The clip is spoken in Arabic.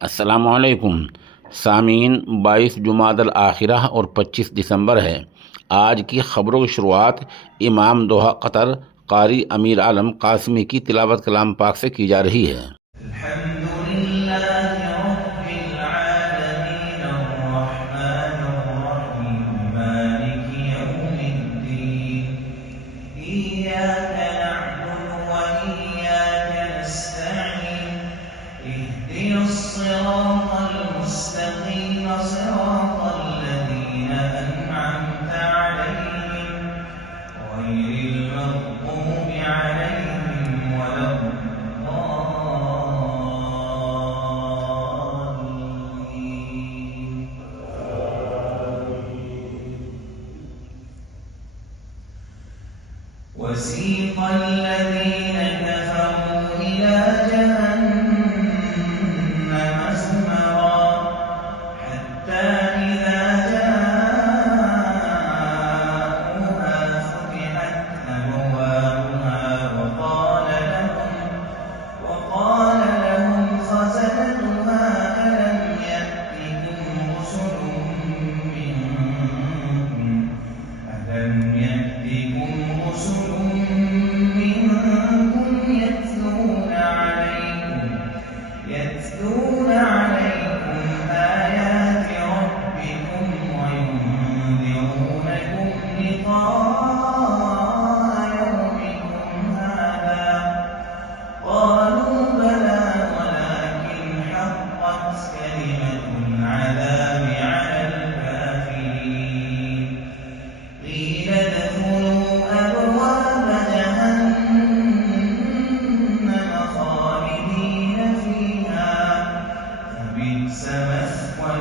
अस्सलामुअलैकुम सामीन। 22 जुमादल आखिरह और 25 दिसंबर है। आज की ख़बरों की शुरुआत इमाम दोहा क़तर क़ारी अमीर आलम क़ासिमी की तिलावत कलाम पाक से की जा रही है। وسيق الذين كفروا إلى جهنم زمرا حتى إذا جاءوها فتحت أبوابها وقال لهم خزنتها ألم يأتكم رسل منكم يتلون عليكم آيات ربكم وينذرونكم لقاء يومكم هذا قالوا بلى ولكن حقت كلمة العذاب على الكافرين قيل ادخلوا أبواب جهنم خالدين فيها فبئس مثوى